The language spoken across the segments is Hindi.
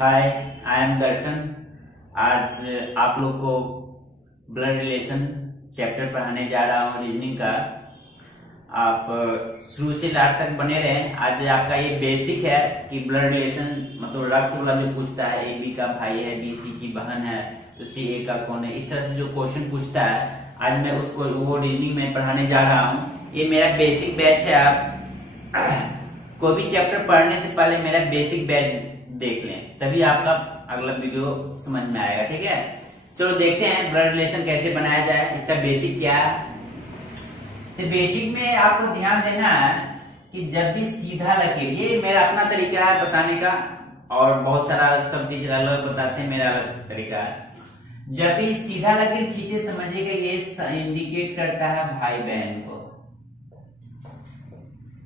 हाय, आई एम दर्शन। आज आप लोग को ब्लड रिलेशन चैप्टर पढ़ाने जा रहा हूँ रीजनिंग का। आप शुरू से लास्ट तक बने रहें। आज आपका ये बेसिक है कि ब्लड रिलेशन मतलब रक्त वाला जो पूछता है, ए बी का भाई है, बी सी की बहन है, तो सी ए का कौन है, इस तरह से जो क्वेश्चन पूछता है, आज मैं उसको वो रीजनिंग में पढ़ाने जा रहा हूँ। ये मेरा बेसिक बैच है। आप कोई भी चैप्टर पढ़ने से पहले मेरा बेसिक बैच देख लें, तभी आपका अगला वीडियो समझ में आएगा। ठीक है, चलो देखते हैं ब्लड रिलेशन कैसे बनाया जाए, इसका बेसिक क्या है। तो बेसिक में आपको ध्यान देना है कि जब भी सीधा लकीर, ये मेरा अपना तरीका है बताने का, और बहुत सारा सब टीचर अलग बताते हैं, मेरा अलग तरीका है। जब भी सीधा लकीर खींचे, समझिएगा ये इंडिकेट करता है भाई बहन को।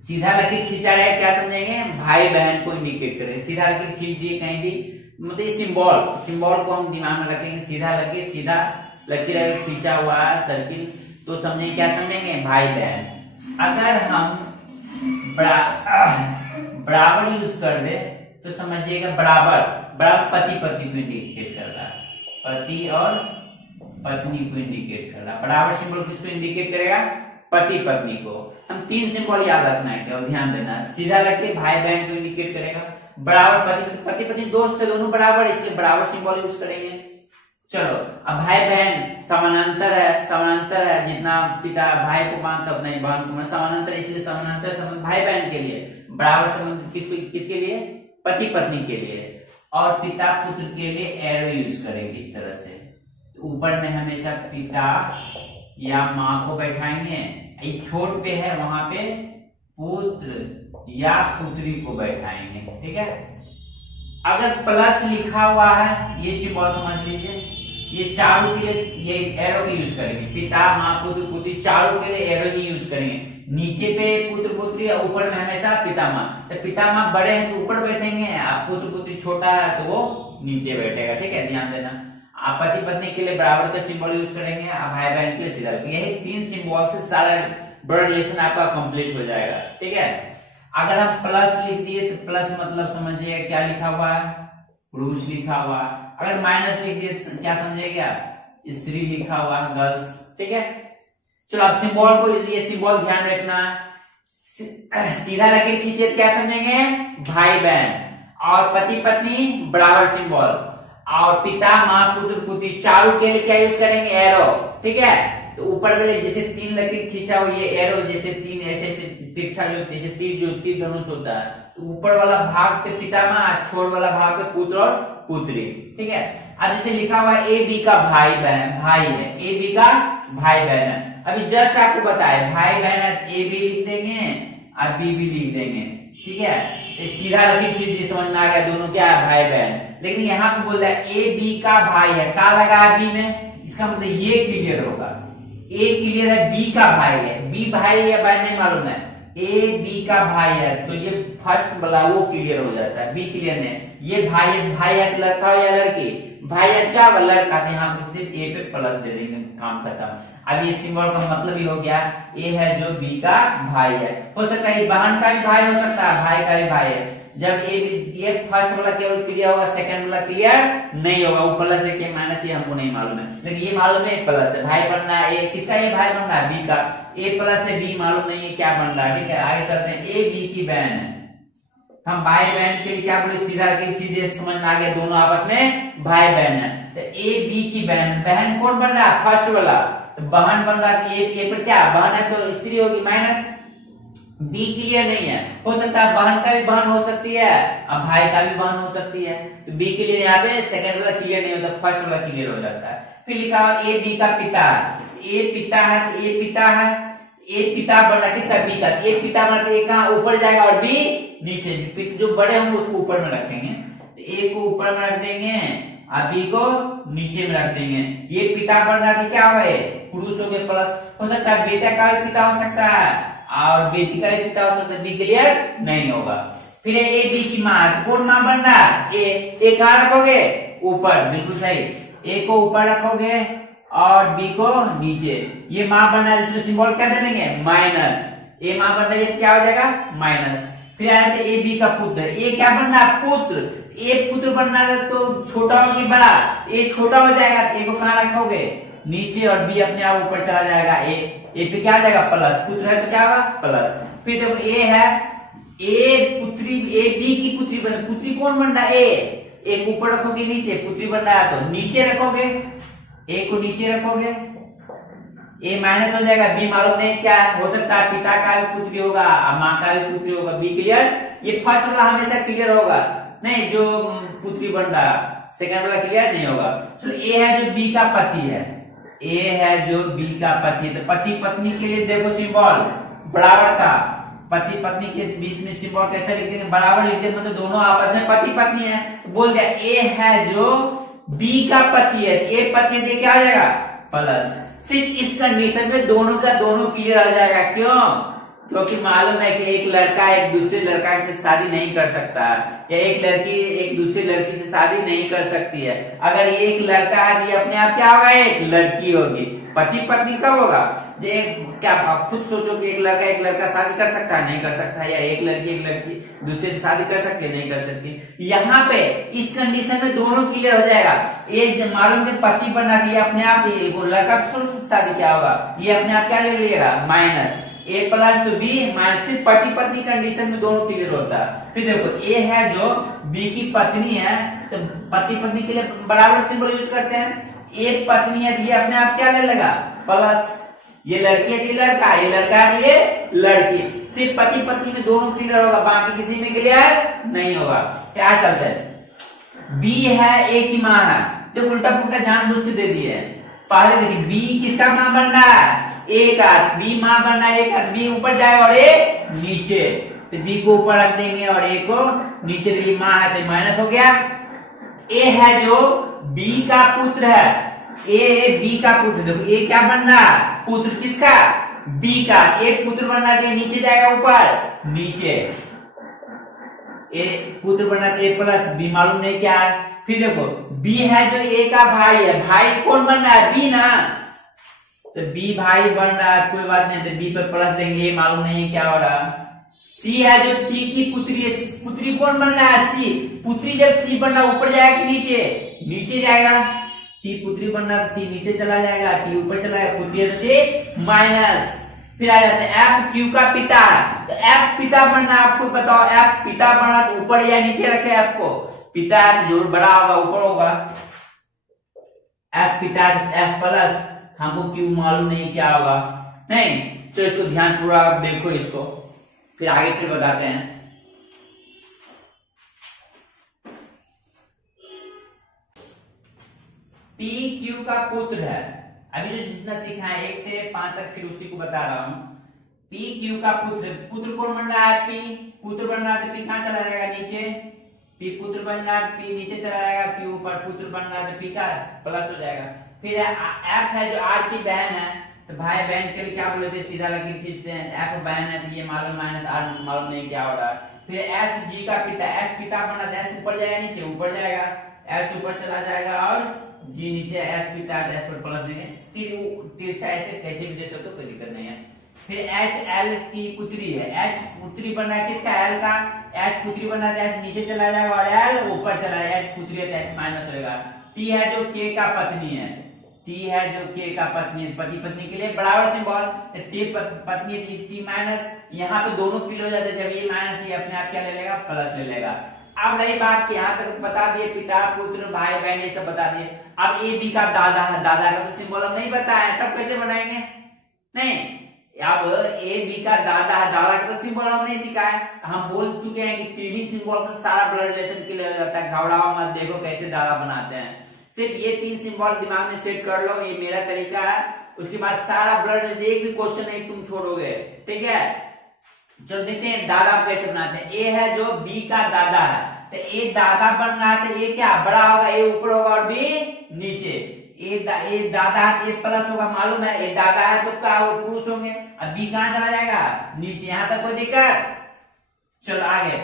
सीधा लकीर खींचा रहे क्या समझेंगे, भाई बहन को इंडिकेट करेगा। सीधा लकीर खींच दिए कहीं भी, मतलब सिंबल को हम दिमाग में रखेंगे। सीधा लकीर अगर खींचा हुआ है सर्किल, तो समझेंगे क्या समझेंगे, भाई बहन। अगर हम बराबर यूज कर दे तो समझिएगा बराबर पति पत्नी को इंडिकेट कर रहा है, पति और पत्नी को इंडिकेट कर रहा है। बराबर सिंबल किसको इंडिकेट करेगा, पति पत्नी को। हम तीन सिंबल याद रखना है, केवल ध्यान देना है। सीधा लकीर भाई बहन को इंडिकेट करेगा, बराबर पति पत्नी दोस्त है, दोनों बराबर, इसलिए बराबर सिंबल यूज करेंगे। चलो, अब भाई बहन समानांतर है, जितना पिता भाई को मानता उतना ही बहन को मानता, समानांतर, इसलिए समानांतर संबंध भाई बहन के लिए, बराबर संबंध किसके लिए, पति पत्नी के लिए, और पिता पुत्र के लिए एरो यूज करेंगे इस तरह से। ऊपर में हमेशा पिता या माँ को बैठाएंगे, छोट पे है वहां पे पुत्र या पुत्री को बैठाएंगे। ठीक है, अगर प्लस लिखा हुआ है, ये सिंबल समझ लीजिए, ये चारों के लिए ये एरो की यूज करेंगे। पिता माँ पुत्र पुत्री चारों के लिए एरो की यूज करेंगे। नीचे पे पुत्र पुत्री, ऊपर में हमेशा पिता माँ। तो पिता माँ बड़े हैं तो ऊपर बैठेंगे, पुत्र पुत्री छोटा है तो वो नीचे बैठेगा। ठीक है, ध्यान देना। आप पति पत्नी के लिए बराबर का सिंबल यूज करेंगे, आप भाई बहन के लिए सीधा। यही तीन सिंबल से सारा ब्लड रिलेशन आपका कंप्लीट हो जाएगा। ठीक है, अगर हम प्लस लिख दिए तो प्लस मतलब समझिएगा क्या लिखा हुआ है, पुरुष लिखा हुआ है। अगर माइनस लिख दिए क्या समझिएगा, स्त्री लिखा हुआ है, गर्ल्स। ठीक है, चलो आप सिंबल को, ये सिंबल ध्यान रखना है। सीधा लकीर खींचे तो क्या समझेंगे, भाई बहन, और पति पत्नी बराबर सिंबल, और पिता माँ पुत्र पुत्री चारों के लिए क्या यूज करेंगे, एरो। ठीक है, तो ऊपर वाले जैसे तीन लकीर खींचा हो, ये एरो जैसे तीन ऐसे तिरछा जो जैसे तीर धनुष होता है, तो ऊपर वाला भाग पे पिता माँ, छोर वाला भाग पे पुत्र और पुत्री। ठीक है, अब जैसे लिखा हुआ है ए बी का भाई है, ए बी का भाई बहन है। अभी जस्ट आपको बताए भाई बहन है, ए बी लिख देंगे और बी भी लिख देंगे। ठीक है, तो सीधा लकीर खींच दी, समझ में आ गया दोनों क्या है, भाई बहन। लेकिन यहाँ पे बोल रहा है ए बी का भाई है, का लगा है बी में, इसका मतलब ये क्लियर होगा, ए क्लियर है, बी का भाई है। बी भाई है या बहन नहीं मालूम है, ए बी का भाई है, तो ये फर्स्ट वाला वो क्लियर हो जाता है, बी क्लियर नहीं। ये भाई है तो लड़का हो या लड़की, भाई है क्या लड़का, यहाँ पे सिर्फ ए पे प्लस दे देंगे, काम खत्म। अब ये सिंबल का मतलब ही हो गया, ए है जो बी का भाई है। हो सकता है बहन का भी भाई हो सकता है, भाई का भी भाई है। जब ये फर्स्ट वाला केवल क्लियर होगा, सेकंड वाला क्लियर नहीं होगा। वो प्लस है कि माइनस, ये हमको नहीं मालूम है, लेकिन ये मालूम है प्लस है, भाई बन रहा है। किसका ये भाई बन रहा है, बी का। ए प्लस है, बी मालूम नहीं है क्या बन रहा है। ठीक है, आगे चलते हैं। ए बी की बहन है, हम भाई बहन के लिए क्या बोले, सीधा चीजें समझ में आ गया, दोनों आपस में भाई बहन है। तो ए बी की बहन कौन बन रहा है, फर्स्ट वाला, तो बहन बन रहा है। ए पर क्या बहन है तो स्त्री होगी, माइनस। बी क्लियर नहीं है, हो सकता है बहन का भी बहन हो सकती है और भाई का भी बहन हो सकती है। तो बी के लिए यहाँ पे सेकंड वाला क्लियर नहीं होता, फर्स्ट वाला क्लियर हो जाता है। फिर लिखा हुआ ए बी का पिता, ए पिता है तो ए पिता है, ए पिता बन रहा किसका, बी का। ए पिता बना तो ए कहाँ ऊपर जाएगा और बी नीचे, जो बड़े होंगे उसको ऊपर में रखेंगे। तो ए को ऊपर में रख देंगे और बी को नीचे में रख देंगे। ये पिता बन रहा क्या हुआ, पुरुष हो गए प्लस। हो सकता है बेटा का भी पिता हो सकता है और बेटी का भी पिता हो सकता है, बी क्लियर नहीं होगा। फिर ए बी की माँ, कौन माँ बन रहा है, ए कहाँ रखोगे, ऊपर, बिल्कुल सही। ए को ऊपर रखोगे और बी को नीचे। ये माँ बन रहा है, इसमें सिंबल क्या दे देंगे, माइनस। ए माँ बन रही है क्या हो जाएगा, माइनस। फिर आया था ए बी का पुत्र, ए क्या बनना है पुत्र, ए पुत्र बनना है तो छोटा हो कि बड़ा, ए छोटा हो जाएगा, ए को कहाँ रखोगे नीचे और बी अपने आप ऊपर चला जाएगा, ए पे क्या आ जाएगा प्लस, पुत्र है तो क्या होगा प्लस। फिर देखो ए है, ए पुत्री, ए बी की पुत्री बन, पुत्री कौन बन रहा है ए को ऊपर रखोगे नीचे, पुत्री बन रहा है तो नीचे रखोगे, ए को नीचे रखोगे, ए माइनस हो जाएगा, बी मालूम नहीं क्या हो सकता है, पिता का भी पुत्री होगा, माँ का भी पुत्री होगा, बी क्लियर। ये फर्स्ट वाला हमेशा क्लियर होगा, नहीं जो पुत्री बन रहा, सेकंड वाला क्लियर नहीं होगा। चलो ए है जो बी का पति है, ए है जो बी का पति है, तो पति पत्नी के लिए देखो सिंबल बराबर का, पति पत्नी के बीच में सिंबल कैसे लिख देंगे बराबर लिख देंगे, मतलब दोनों आपस में पति पत्नी है, बोल दिया ए है जो बी का पति है, ए पति है क्या आ जाएगा प्लस। सिर्फ इस कंडीशन में दोनों का दोनों क्लियर आ जाएगा, क्यों, क्योंकि मालूम है कि एक लड़का एक दूसरे लड़का से शादी नहीं कर सकता या एक लड़की एक दूसरी लड़की से शादी नहीं कर सकती है। अगर एक लड़का है तो अपने आप क्या होगा एक लड़की होगी, पति पत्नी कब होगा, क्या आप खुद सोचो कि एक लड़का शादी कर सकता है नहीं कर सकता, या एक लड़की दूसरे से शादी कर सकती है नहीं कर सकती। यहाँ पे इस कंडीशन में दोनों क्लियर हो जाएगा, ये मालूम के पति बना दिया अपने आप, वो लड़का से शादी क्या होगा, ये अपने आप क्या ले लिएगा minus, A plus to be minus, पति पत्नी कंडीशन में दोनों क्लियर होता है। फिर देखो ए है जो बी की पत्नी है, तो पति पत्नी के लिए बराबर सिंबल यूज करते हैं, एक पत्नी है तो ये अपने आप क्या ले लेगा प्लस, ये लड़की है तो ये लड़का, ये लड़का है तो ये लड़की, सिर्फ पति पत्नी में दोनों क्लियर होगा, बाकी किसी में क्लियर नहीं होगा। क्या चलता है बी है ए की माँ है, तो उल्टा पुल्टा जानबूझ के दे दिए, पहले देखिए बी किसका माँ बन रहा है ए का, बी माँ बन रहा है ए का, बी ऊपर जाएगा और ए नीचे, तो बी को ऊपर रख देंगे और ए को नीचे, तो ये माँ है तो माइनस हो गया। ए है जो बी का पुत्र है, ए बी का पुत्र, देखो ए क्या बन रहा है पुत्र किसका बी का, ए पुत्र बन रहा है नीचे जाएगा ऊपर नीचे, ए पुत्र बन रहा है ए प्लस बी मालूम नहीं क्या है। फिर देखो बी है जो ए का भाई है, भाई कौन बन रहा है बी ना, तो बी भाई बन रहा है कोई बात नहीं, तो बी पे प्लस देंगे, ए मालूम नहीं क्या हो रहा। सी है जो टी की पुत्री है, पुत्री कौन बन रहा है सी, पुत्री जब सी बन रहा ऊपर जाएगा कि नीचे, नीचे जाएगा, सी पुत्री बन रहा सी नीचे चला जाएगा, टी ऊपर चला जाएगा, पुत्री है तो सी माइनस। फिर आ जाते हैं एफ क्यू का पिता, तो एफ पिता बनना आपको बताओ, एफ पिता बनना तो ऊपर या नीचे रखे एफ को, पिता है तो जरूर बड़ा होगा ऊपर होगा, एफ पिता एफ प्लस, हमको क्यू मालूम नहीं क्या होगा नहीं। चलो इसको ध्यान पूर्वक देखो इसको, फिर आगे फिर बताते हैं। पी क्यू का पुत्र है, अभी जो जितना सीखा है 1 से 5 तक फिर उसी को बता रहा हूं। पी क्यू का पुत्र, पुत्र कौन बन रहा है पी, पुत्र बन रहा है तो पी कहां चला जाएगा नीचे, पी पुत्र बन रहा है पी नीचे चला जाएगा, क्यू ऊपर पुत्र बन रहा है तो पी का प्लस हो जाएगा। फिर एफ है जो आर की बहन है, तो भाई बहन के लिए क्या बोले थे सीधा लकीर खींचते हैं, एफ बहन है तो ये मालूम माइनस आर मालूम नहीं क्या हो रहा है। फिर एस जी का पिता, एफ पिता बन रहा है, एस ऊपर जाएगा नीचे ऊपर जाएगा, एस ऊपर चला जाएगा और जी नीचे, एस पिता एस पर प्लस देंगे, तिरछा ऐसे कैसे भी दे सकते हो कोई दिक्कत नहीं है। फिर एच एल की पुत्री है, एच पुत्री बन रहा है किसका एल का, एच पुत्री बन रहा है एच नीचे चला जाएगा और एल ऊपर चला जाएगा, एच पुत्री है तो एच माइनस होगा। टी है जो के का पत्नी है, टी है जो के का पत्नी है, पति पत्नी के लिए बराबर सिंबल, टी पत्नी टी माइनस, यहाँ पे दोनों क्लियर हो जाते हैं, जब ये माइनस ये अपने आप क्या ले लेगा प्लस ले लेगा। अब रही बात कि यहाँ तक बता दिए पिता पुत्र भाई बहन ये सब बता दिए, अब ए बी का दादा है, दादा का तो सिंबल हम नहीं बताया, तब कैसे बनाएंगे नहीं, अब ए बी का दादा है, दादा का तो सिंबल हम नहीं सिखाए, हम बोल चुके हैं कि 3D सिंबल से सारा ब्लड रिलेशन क्लियर हो जाता है, घबराओ मत, देखो कैसे दादा बनाते हैं, सिर्फ ये 3 सिंबल दिमाग में सेट कर लो, ये मेरा तरीका है, उसके बाद सारा ब्लड रिलेशन एक भी क्वेश्चन नहीं तुम छोड़ोगे, ठीक है। चलो देखते हैं दादा कैसे बनाते हैं। ए है जो बी का दादा है, तो ए दादा बन रहा है तो ए क्या बड़ा होगा, ए ऊपर होगा और बी नीचे, ए दादा ए प्लस होगा मालूम है, ए दादा है तो क्या वो पुरुष होंगे, अब बी कहां चला जाएगा नीचे, यहां तक कोई दिक्कत। चलो आगे,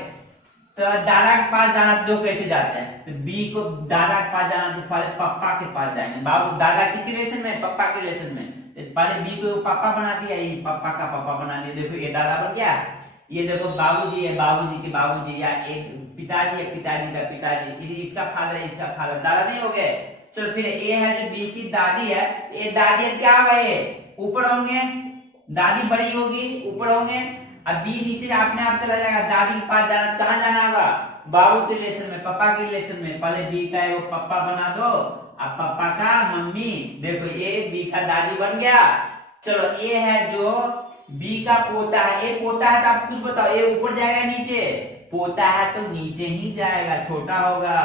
तो दादा के पास जाना दो कैसे जाते हैं, तो बी को दादा के पास जाना तो पहले पापा के पास जाएंगे, बाबू दादा किसके रिलेशन में, पापा के रिलेशन में, पहले बी को पापा बना दिया, ये पापा का पापा बना दिया, देखो ये दादा बन गया, ये देखो बाबूजी है, बाबूजी के बाबूजी, या एक पिताजी है, पिताजी का पिताजी, इसका फादर है, इसका फादर, दादा नहीं हो गए। चलो फिर ए है जो बी की दादी है, ये दादी अब क्या हुआ, ये ऊपर होंगे, दादी बड़ी होगी ऊपर होंगे, अब बी नीचे अपने आप चला जाएगा, दादी के पास जाना, कहाँ जाना होगा, बाबू के रिलेशन में, पापा के रिलेशन में। पहले बी का है वो पापा बना दो, अब पापा का मम्मी, देखो ये बी का दादी बन गया। चलो ए है जो बी का पोता है, ये पोता है तो आप खुद बताओ, ये ऊपर जाएगा नीचे, पोता है तो नीचे ही जाएगा, छोटा होगा।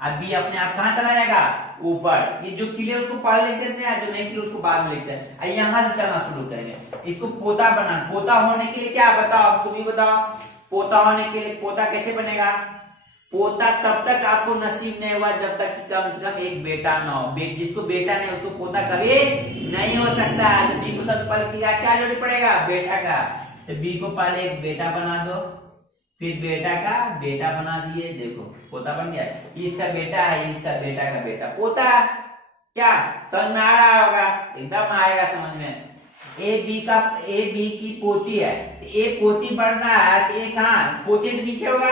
अब बी अपने आप कहाँ चला जाएगा, ऊपर। ये जो क्लियर उसको पढ़ लिख देते हैं, जो नहीं क्लियर उसको बाद में लिखते हैं। यहाँ से चलना शुरू करेंगे, इसको पोता बना, पोता होने के लिए क्या बताओ, तुम ही बताओ, पोता होने के लिए पोता कैसे बनेगा, पोता तब तक आपको नसीब नहीं हुआ जब तक कि कम से कम एक बेटा ना हो। जिसको बेटा नहीं उसको पोता कभी नहीं हो सकता। तो बी को सबसे पहले क्या जरूरी पड़ेगा, बेटा का। तो बी को पहले एक बेटा बना दो, फिर बेटा का बेटा बना दिए, देखो पोता बन गया। इसका बेटा है, इसका बेटा का बेटा, पोता। क्या समझ में आ रहा होगा, एकदम आएगा समझ में। ए बी की पोती है, ए पोती बढ़ना है तो ए कहाँ, पोती तो नीचे होगा,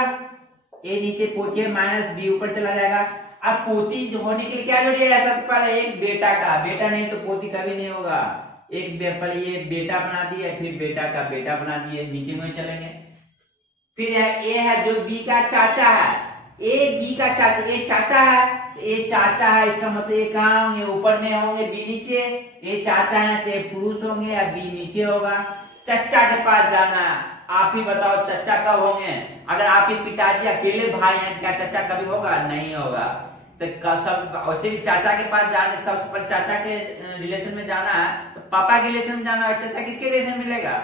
ए नीचे पोती है, माइनस बी ऊपर चला जाएगा। अब पोती होने के लिए क्या जोड़िए, सबसे पहले एक बेटा का, बेटा नहीं तो पोती कभी नहीं होगा। एक पहले ये बेटा बना दिए, फिर बेटा का बेटा बना दिए, नीचे में चलेंगे। फिर ए है जो बी का चाचा है, ए बी का चाचा, ये चाचा है, ये चाचा है, इसका मतलब ये कहाँ होंगे, ऊपर में होंगे, बी नीचे। ये चाचा है तो पुरुष होंगे, या बी नीचे होगा। चचा के पास जाना है, आप ही बताओ चचा कब होंगे। अगर आप ही पिताजी अकेले भाई हैं, क्या चचा कभी होगा, नहीं होगा। तो सब वैसे भी चाचा के पास जाने, सबसे पहले चाचा के रिलेशन में जाना है तो पापा के रिलेशन में जाना है। चाचा किसके रिलेशन मिलेगा,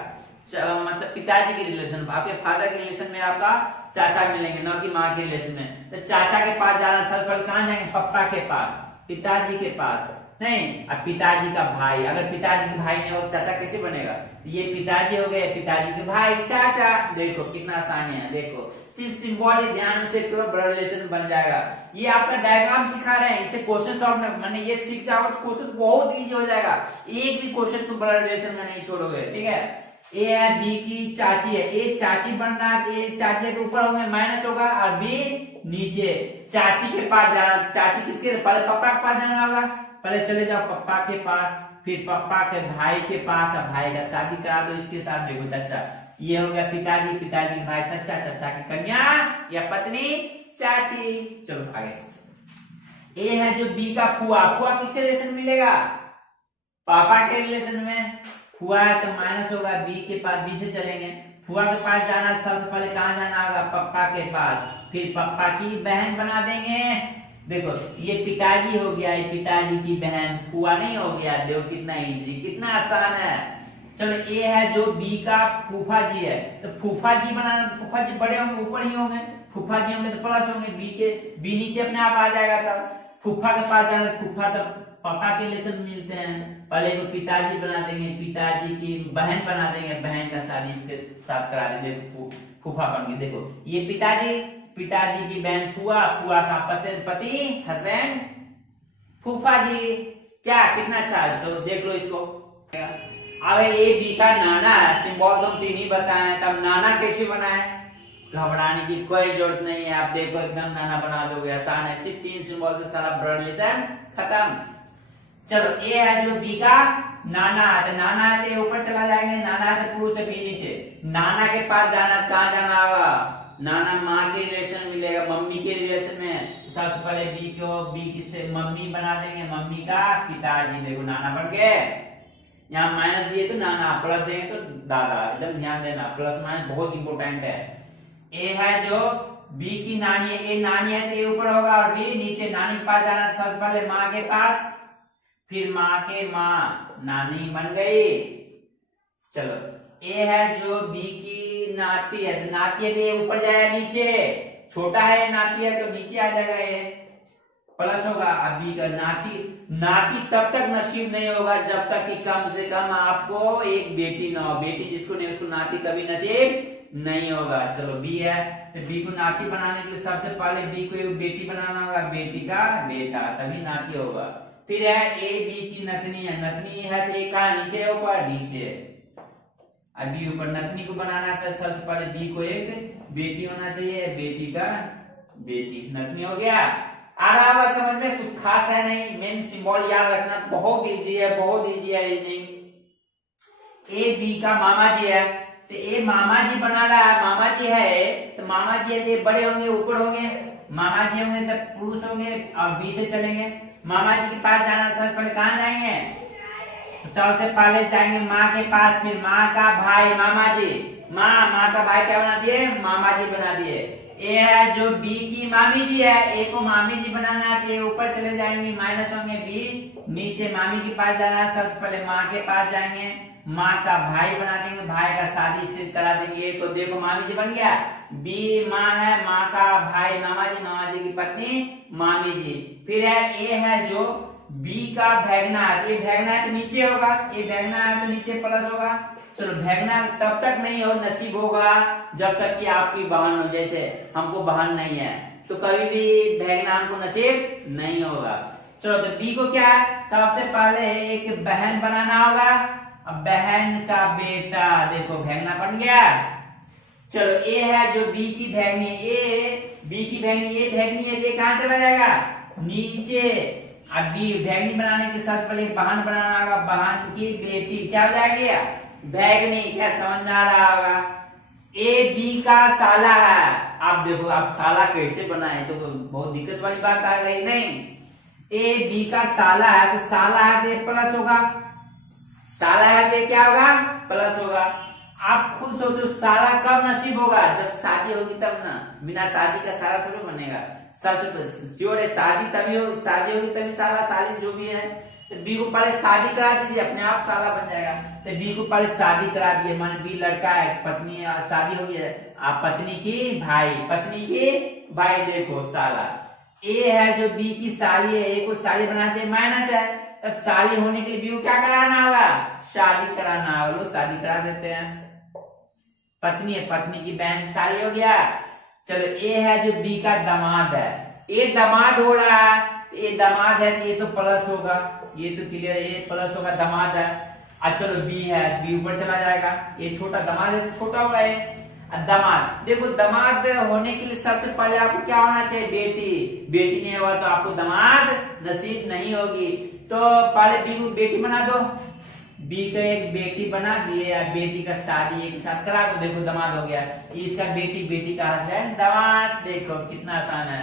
मतलब पिताजी के रिलेशन, आपके फादर के रिलेशन में आपका चाचा मिलेंगे, ना कि माँ के रिलेशन में। तो चाचा के पास जाना, सबसे पहले कहाँ जाएंगे, पापा के पास, पिताजी के पास नहीं। अब पिताजी का भाई, अगर पिताजी के भाई नहीं हो चाचा कैसे बनेगा, ये पिताजी हो गए, पिताजी के भाई चाचा। देखो कितना आसान है, देखो सिर्फ सिंबल ध्यान से करो, ब्लड रिलेशन बन जाएगा। ये आपका डायग्राम सिखा रहे हैं, इसे क्वेश्चन सॉल्व मैंने ये सीख जाओ तो क्वेश्चन बहुत इजी हो जाएगा। एक भी क्वेश्चन तुम ब्लड रिलेशन में नहीं छोड़ोगे, ठीक है। ए है बी की चाची है, ए चाची बन रहा है, ए चाची के ऊपर होंगे, माइनस होगा, और बी नीचे। चाची के पास जाना, चाची किसके, पहले पापा के पास जाना होगा, पहले चले जाओ पापा के पास, फिर पापा के भाई के पास, अब भाई का शादी करा दो इसके साथ। देखो चाचा, ये हो गया पिताजी, पिताजी के भाई चाचा, चाचा की कन्या या पत्नी चाची। चलो आगे। ए है जो बी का फुआ, फुआ किसके रिलेशन मिलेगा, पापा के रिलेशन में। फुआ है तो माइनस होगा, बी के पास, बी से चलेंगे, फुआ के पास जाना, सबसे पहले कहाँ जाना होगा, पापा के पास, फिर पापा की बहन बना देंगे। देखो ये पिताजी हो गया, ये पिताजी की बहन, फुआ नहीं हो गया। देखो कितना इजी, कितना आसान है। चलो ए है जो बी का फूफा जी है, तो फूफा जी बनाना, फूफा जी बड़े होंगे, ऊपर ही होंगे, फूफा जी होंगे तो प्लस होंगे, बी नीचे अपने आप आ जाएगा। तब फूफा के पास जाना, फूफा तब पापा के रिलेशन मिलते हैं, पहले को पिताजी बना देंगे, पिताजी की बहन बना देंगे, बहन का शादी इसके साथ करा देंगे, फूफा बन गई। देखो ये पिताजी, पिताजी की बहन फुआ, फुआ का पति हस्बैंड, फूफा जी। क्या कितना अच्छा है, तो देख लो इसको। अब ये बी का नाना है, सिंबल तो हम तीन ही बताए, तब नाना कैसे बनाए, घबराने की कोई जरूरत नहीं है। आप देखो एकदम नाना बना दोगे, आसान है, सिर्फ 3 सिंबल से सारा ब्लड रिलेशन खत्म। चलो ए है जो बी का नाना है, तो नाना है तो ऊपर चला जाएंगे, नाना है तो पुरुष से बी नीचे। नाना के पास जाना, कहाँ जाना होगा, नाना माँ के रिलेशन मिलेगा, मम्मी के रिलेशन में। सबसे पहले बी से मम्मी बना देंगे, मम्मी का पिताजी। देखो नाना बन गए, यहाँ माइनस दिए तो नाना, प्लस देंगे तो दादा। एकदम ध्यान देना, प्लस माइनस बहुत इंपोर्टेंट है। ए है जो बी की नानी है, ए नानी है तो ए ऊपर होगा और बी नीचे। नानी के पास जाना, सबसे पहले माँ के पास, फिर माँ के माँ, नानी बन गई। चलो ए है जो बी की नाती है, तो नाती है तो ये ऊपर जाएगा नीचे, छोटा है नाती है तो नीचे आ जाएगा, ये प्लस होगा। अब बी का नाती तब तक नसीब नहीं होगा जब तक कि कम से कम आपको एक बेटी ना हो। बेटी जिसको नहीं उसको नाती कभी नसीब नहीं होगा। चलो बी है तो बी को नाती बनाने के लिए सबसे पहले बी को एक बेटी बनाना होगा, बेटी का बेटा, तभी नाती होगा। फिर है ए बी की नतनी है, नतनी है तो एक का नीचे ऊपर नीचे। अब बी ऊपर नतनी को बनाना था, सबसे पहले बी को एक बेटी होना चाहिए, बेटी का बेटी, नतनी हो गया। आ रहा होगा समझ में, कुछ खास है नहीं, मेन सिंबल याद रखना, बहुत इजी है, बहुत इजी है रीजनिंग। ए बी का मामा जी है, तो ए मामा जी बना रहा है, मामा जी है तो मामा जी है, बड़े होंगे ऊपर होंगे, मामा जी होंगे तो पुरुष होंगे और बी से चलेंगे। मामा जी के पास जाना, सबसे पहले कहाँ जाएंगे, तो सबसे पहले जाएंगे माँ के पास, फिर माँ का भाई मामा जी, माँ का भाई क्या बना दिए, मामा जी बना दिए। ए है जो बी की मामी जी है, ए को मामी जी बनाना है, तो ऊपर चले जाएंगे, माइनस होंगे बी, नीचे मामी के पास जाना है, सबसे पहले माँ के पास जाएंगे, माँ का भाई बना देंगे, भाई का शादी से करा देंगे, तो देखो मामी जी बन गया, बी माँ है, माँ का भाई मामा जी, मामा जी की पत्नी मामी जी। फिर है ए है जो बी का भैगना, ये भैगना है तो नीचे होगा, ये भैगना है तो नीचे प्लस होगा। चलो भैगना तब तक नहीं हो नसीब होगा जब तक कि आपकी बहन हो, जैसे हमको बहन नहीं है तो कभी भी भैगना हमको नसीब नहीं होगा। चलो तो बी को क्या है, सबसे पहले एक बहन बनाना होगा, अब बहन का बेटा, देखो भैगना बन गया। चलो ए है जो बी की भैगनी, ए बी की भैगनी, ये भैगनी है, ये कहां चला जाएगा, नीचे। अब बी भैगनी बनाने के साथ पहले बहन बनाना होगा, बहन की बेटी क्या हो जाएगी, भैगनी, क्या समझ में आ रहा होगा। ए बी का साला है, आप देखो आप साला कैसे बनाए, तो बहुत दिक्कत वाली बात आ गई नहीं। ए बी का साला है, तो साला है तो प्लस होगा, साला है तो क्या होगा, प्लस होगा। आप खुद सोचो साला कब नसीब होगा, जब शादी होगी तब ना, बिना शादी का साला थोड़ा बनेगा, श्योर है शादी तभी हो, शादी होगी तभी साला साली जो भी है। तो बी को पहले शादी करा दीजिए, अपने आप साला बन जाएगा। तो बी को पहले शादी करा दिए, मान बी लड़का है, पत्नी शादी हो गई है, आप पत्नी की भाई, पत्नी की भाई, देखो साला। ए है जो बी की साली है, ए को साली बनाते माइनस है, तब साली होने के लिए बी को क्या कराना होगा, शादी कराना होगा, लो शादी करा देते हैं। पत्नी है, पत्नी की बहन साली हो गया। चलो ए है जो बी का दामाद है, ए दामाद हो रहा है, ये दामाद है तो ये तो प्लस होगा, ये तो क्लियर है, ये प्लस होगा, दामाद है। अब चलो बी है, बी ऊपर चला जाएगा, ये छोटा दामाद है तो छोटा होगा ये। दामाद, देखो दामाद होने के लिए सबसे पहले आपको क्या होना चाहिए, बेटी, बेटी नहीं होगा तो आपको दामाद नसीब नहीं होगी। तो पहले बी को बेटी बना दो, बी का एक बेटी बना दिए, या बेटी का शादी एक साथ करा दो, देखो दामाद हो गया। इसका बेटी, बेटी का हस्बैंड दामाद, देखो कितना आसान है।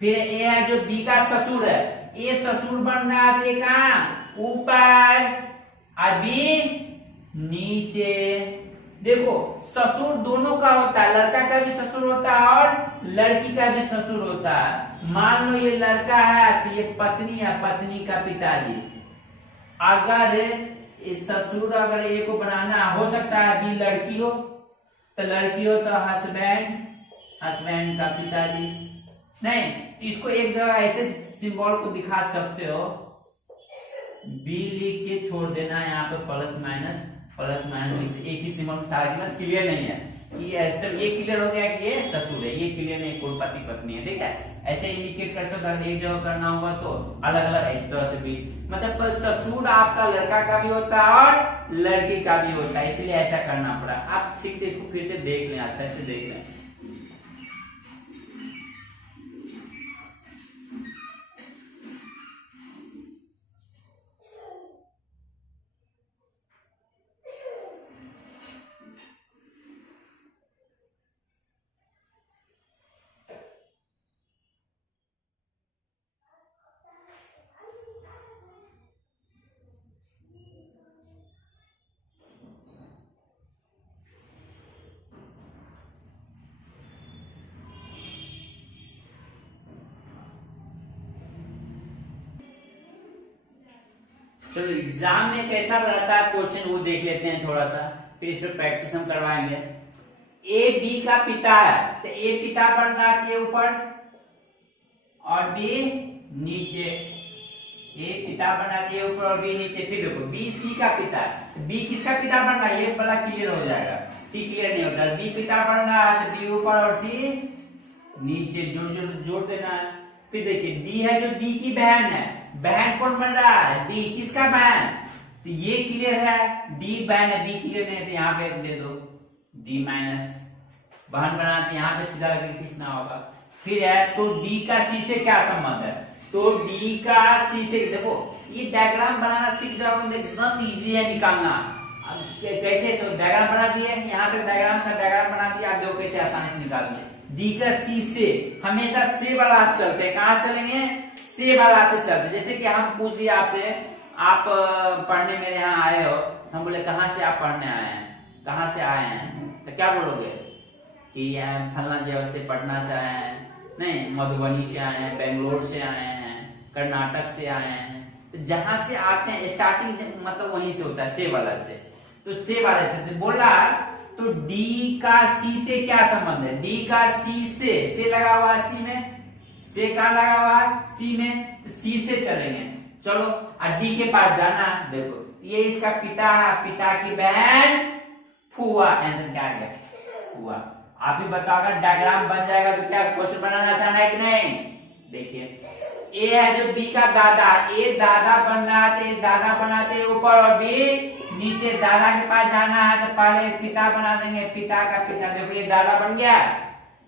फिर ए है जो बी का ससुर है, ये ससुर बन रहा है कहाँ, ऊपर, अभी नीचे। देखो ससुर दोनों का होता है, लड़का का भी ससुर होता है और लड़की का भी ससुर होता है। मान लो ये लड़का है तो ये पत्नी है, पत्नी का पिताजी। अगर इस ससुर अगर ए को बनाना हो सकता है अभी लड़की हो, तो लड़की हो तो हस्बैंड, हस्बैंड का पिताजी। नहीं, इसको एक जगह ऐसे सिंबल को दिखा सकते हो, बी लिख के छोड़ देना है, यहाँ पे प्लस माइनस, प्लस माइनस एक ही सिंबल, सारा क्लियर नहीं है, ये ऐसे, ये क्लियर हो गया कि ये ससुर है, ये क्लियर नहीं कोई पति पत्नी है, ठीक है। ऐसे इंडिकेट कर सकते, अगर एक जगह करना होगा तो अलग अलग इस तरह से भी, मतलब ससुर आपका लड़का का भी होता है और लड़की का भी होता है, इसलिए ऐसा करना पड़ा। आप ठीक से इसको फिर से देख लें, अच्छा से देख लें। चलो एग्जाम में कैसा रहता है क्वेश्चन वो देख लेते हैं थोड़ा सा, फिर इस पर प्रैक्टिस हम करवाएंगे। ए बी का पिता है, तो ए पिता बन रहा है ऊपर और बी नीचे, ए पिता बना दिए ऊपर और बी नीचे। फिर देखो बी सी का पिता है, बी किसका पिता बन रहा है, ये बड़ा क्लियर हो जाएगा, सी क्लियर नहीं होता। बी पिता बन रहा है तो बी ऊपर और सी नीचे, जोड़ देना है। फिर देखिए डी है जो बी की बहन है, बहन कौन बन रहा है, डी, किसका बहन, तो ये क्लियर है, डी माइनस डी क्लियर नहीं है तो यहाँ पे दे दो डी माइनस, बहन बनाते यहाँ पे सीधा लकड़ी खींचना होगा। फिर है तो डी का सी से क्या संबंध है, तो डी का सी से, देखो ये डायग्राम बनाना सीख जाओगे एकदम इजी है निकालना। कैसे डायग्राम बना दिए, यहाँ पे डायग्राम का डायग्राम बना दिया, आप देखो कैसे आसानी से निकाल दिए। डी का सी से हमेशा से वाला चलते हैं, कहाँ चलेंगे, से वाला से चलते। जैसे कि हम पूछ लिया आपसे, आप पढ़ने मेरे यहाँ आए हो, हम बोले कहाँ से आप पढ़ने आए हैं, कहाँ से आए हैं, तो क्या बोलोगे कि फलना जगह से, पटना से आए हैं, नहीं मधुबनी से आए हैं, बेंगलोर से आए हैं, कर्नाटक से आए हैं। तो जहां से आते हैं स्टार्टिंग मतलब वहीं से होता है से वाला से, तो से वाले से बोला। तो डी का सी से क्या संबंध है, डी का सी से लगा हुआ है सी में, से कहा लगा हुआ है सी में, तो सी से चलेंगे। चलो और डी के पास जाना, देखो ये इसका पिता, पिता की बहन फुआ, आंसर क्या आ गया फुआ। आप ही बताओ अगर डायग्राम बन जाएगा तो क्या क्वेश्चन बनाना आसान है कि नहीं। देखिए ए है जो बी का दादा, ए दादा बन रहा है तो ए दादा बनाते ऊपर और बी नीचे। दादा के पास जाना है तो पहले पिता बना देंगे, पिता का पिता, देखो ये दादा बन गया।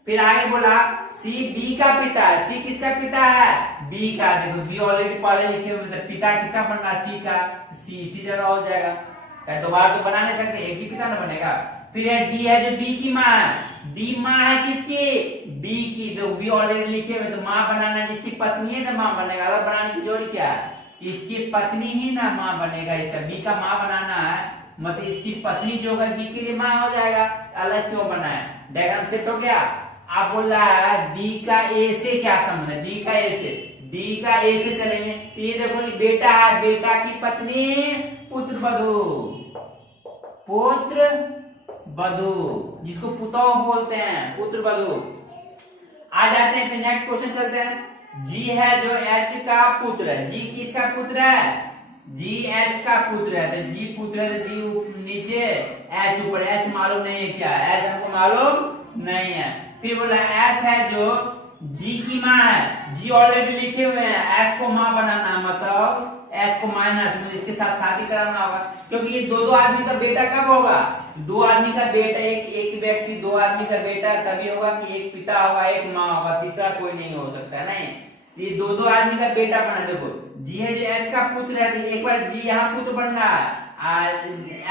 फिर आगे बोला सी बी का पिता, सी किसका पिता है, बी का, देखो बी ऑलरेडी पहले लिखे हुए, तो पिता किसका बनना, सी का, सी इसी जगह हो जाएगा। दोबारा तो बना नहीं सकते, एक ही पिता ना बनेगा। फिर है डी है जो बी की माँ, डी माँ है किसकी, बी की, तो बी ऑलरेडी लिखे हुए, तो माँ बनाना जिसकी पत्नी है ना माँ बनेगा, अलग बनाने की जरूरत क्या है, इसकी पत्नी ही ना माँ बनेगा। इसका बी का माँ बनाना है, मतलब इसकी पत्नी जो है बी के लिए माँ हो जाएगा, अलग क्यों बनाया। डायग्राम सेट हो गया। आप बोल रहा है डी का ए से क्या संबंध है, डी का ए से, डी का ए से चलेंगे तो ये देखो ये बेटा है, बेटा की पत्नी पुत्र वधू, पुत्र वधू जिसको पुतौह बोलते हैं, पुत्र वधू। आ जाते हैं फिर नेक्स्ट क्वेश्चन चलते हैं। जी है जो एच का पुत्र है, जी किसका पुत्र है, जी एच का पुत्र है, तो जी पुत्र है तो जी नीचे एच ऊपर, एच मालूम नहीं है क्या, एच हमको मालूम नहीं है। फिर बोला एस है जो जी की माँ है, जी ऑलरेडी लिखे हुए हैं, एस को माँ बनाना मतलब एस को माइनस, इसके साथ शादी कराना होगा, क्योंकि ये दो आदमी का बेटा कब होगा, दो आदमी का बेटा, एक व्यक्ति दो आदमी का बेटा तभी होगा कि एक पिता होगा एक माँ होगा, तीसरा कोई नहीं हो सकता, नहीं ये दो आदमी का बेटा बना। देखो जी है जो एच का पुत्र है, तो एक बार जी यहाँ पुत्र बन रहा है,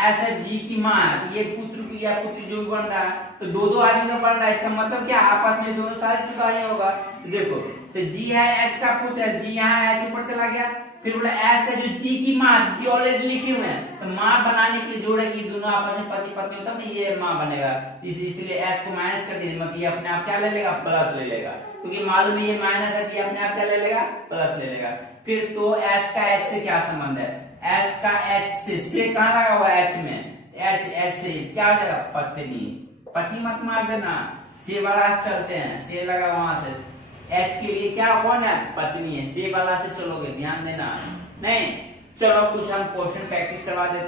ऐसा जी की माँ, ये पुत्र या पुत्र जो बन रहा है, तो दो आदमी का बन रहा है, इसका मतलब क्या आपस में दोनों सारे सुधार होगा। देखो तो जी है एच का पुत्र है, जी यहाँ एच ऊपर चला गया। फिर बोला एस है जो जी की माँ, जी ऑलरेडी लिखे हुए हैं, तो माँ बनाने के लिए जोड़े कि दोनों आपस में पति पत्नी होता है ना, ये माँ बनेगा, इसलिए एस को माइनस कर दीजिए, मतलब ये अपने आप क्या ले लेगा, प्लस ले लेगा, क्योंकि मालूम है ये माइनस है, ये अपने आप क्या ले लेगा, प्लस ले लेगा। फिर तो एस का एच से क्या संबंध है, एस का एच से कहाँ लगा हुआ एच में, एच से क्या हो जाएगा, पत्नी, पति मत मार देना, से वाला चलते हैं, से लगा वहां से, एच के लिए क्या कौन है, पत्नी है, से वाला से चलोगे, ध्यान देना। नहीं चलो कुछ हम क्वेश्चन प्रैक्टिस करवा देते हैं।